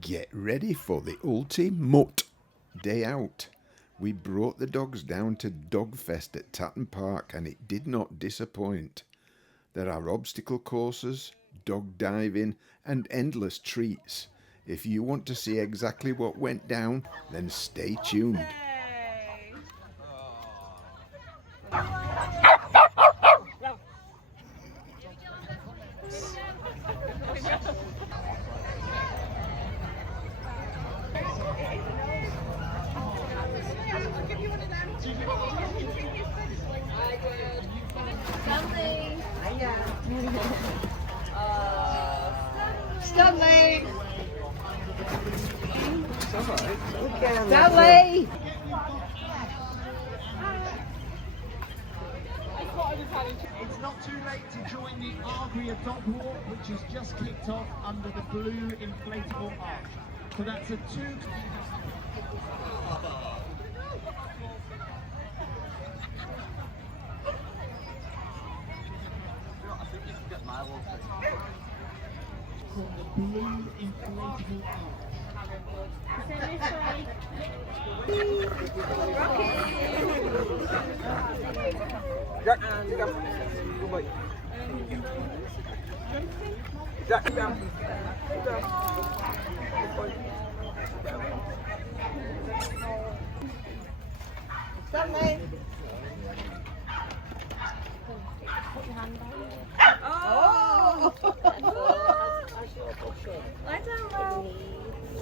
Get ready for the Ulti-mutt Day Out. We brought the dogs down to DogFest at Tatton Park and it did not disappoint. There are obstacle courses, dog diving and endless treats. If you want to see exactly what went down, then stay tuned. Stanley! Stanley! It's not too late to join the Agria dog walk, which has just kicked off under the blue inflatable arch. So that's a 2. The blue inflatable arch. Jack, sit down. Good boy. Jack, sit down. Sit down. Good boy. Stanley! Oh! Lie down, Will.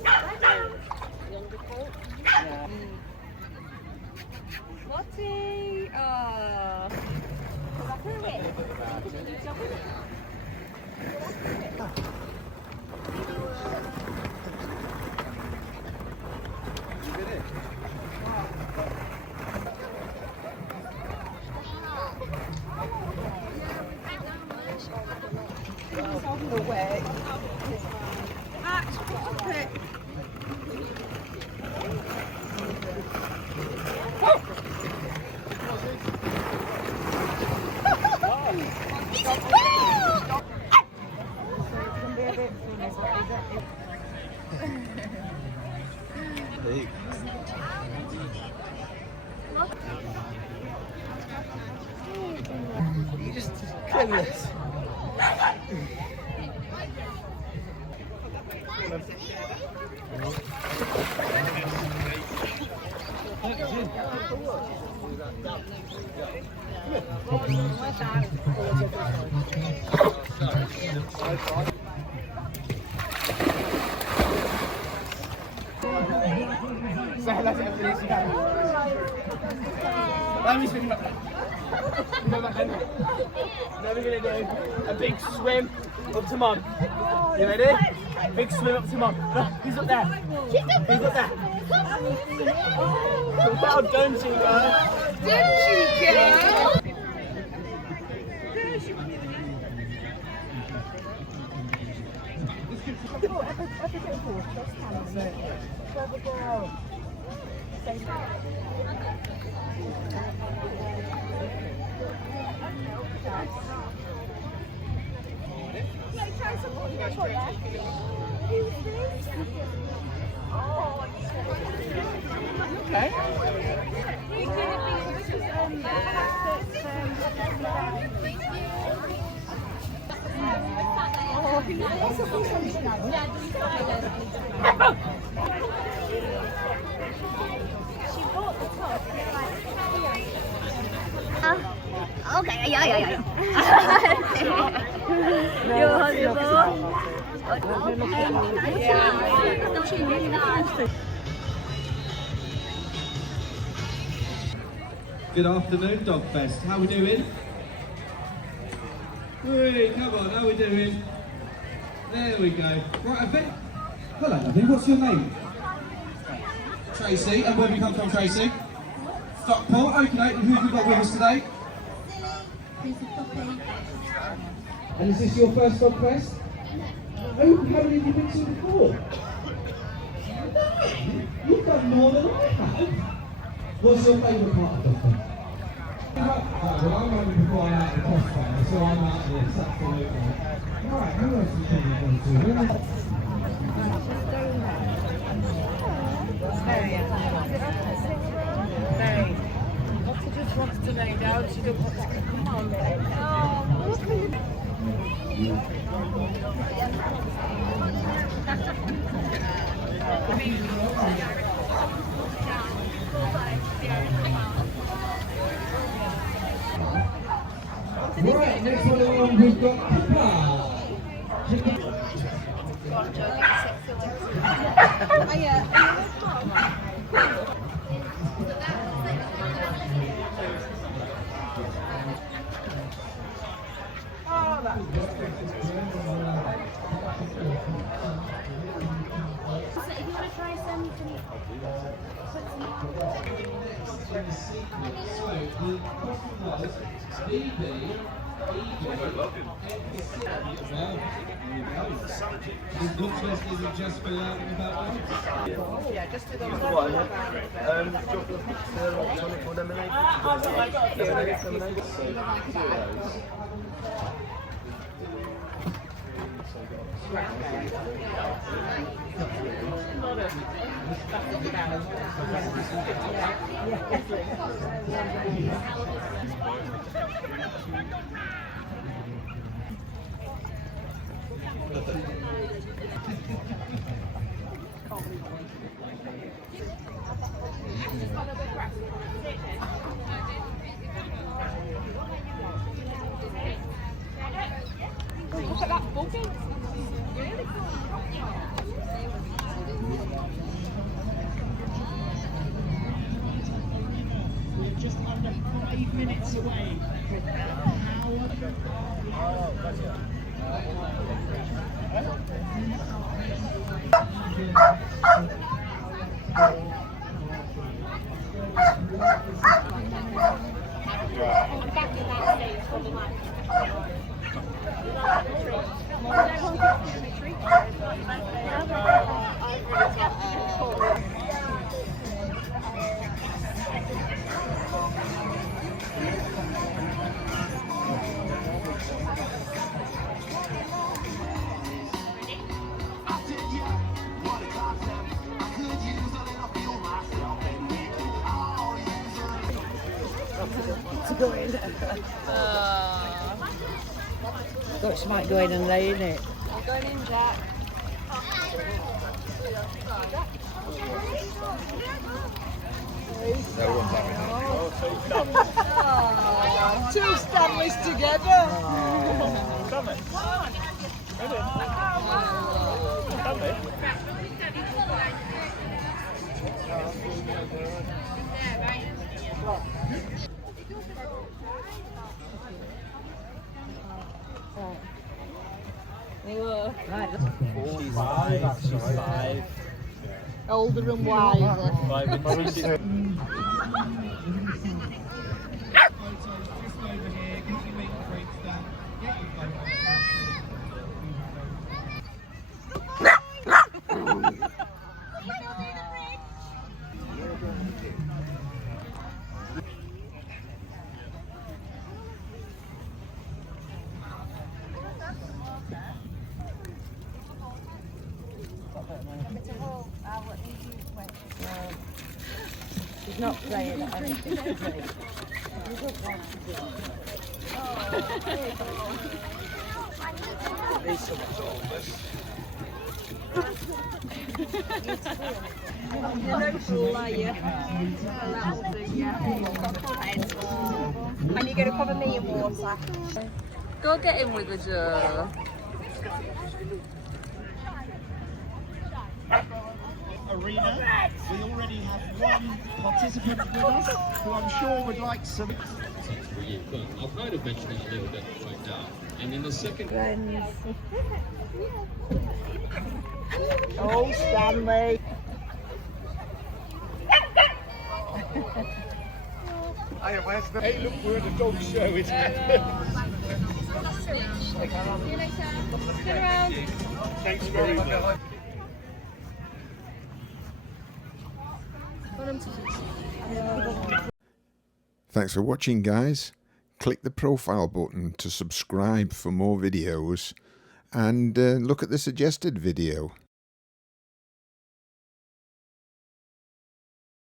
Lie down. Westie. Oh. Away. Max, stop it. You just clean this. سهلة Let me swim back. Go back in. Now we're going to do a big swim up to Mum. You ready? Big swim up to Mum. Look, he's up there. He's up there. Well done, you girl. Didn't you, girl? Okay. Okay, yeah. Good afternoon, DogFest. How we doing? Hey, come on, how we doing? There we go. Right, I think. Hello, lovely. What's your name? Tracy. And where have you come from, Tracy? Stockport. Okay. And who have we got with us today? And is this your first DogFest? Oh, how many have you been to before? 9? You've done more than I have. What's your favourite part of DogFest? Well, I'm only before I'm out of the crossfire, so I'm out of this, absolutely. Right, who else are you going to? wants to lay down. She don't want to come on. Right, next one along we've got Pippa. Isn't just for learning about dogs. Yeah, just do those. Look at that buggy. Really cool. We're just under 5 minutes away. God, she might go in and lay in it. I'm going in, Jack. Two Stanleys together. She's five. Older and wiser. She's not playing at anything, is she? And you're going to cover me in water. Go get in with her, Joe. Arena. We already have one participant with us who I'm sure would like some. For you, but I'll kind of mention it a little bit right now. And then the second. Oh, Stanley. Hey, look, we're at the dog show. It's Thanks very much. Thanks for watching, guys. Click the profile button to subscribe for more videos and look at the suggested video.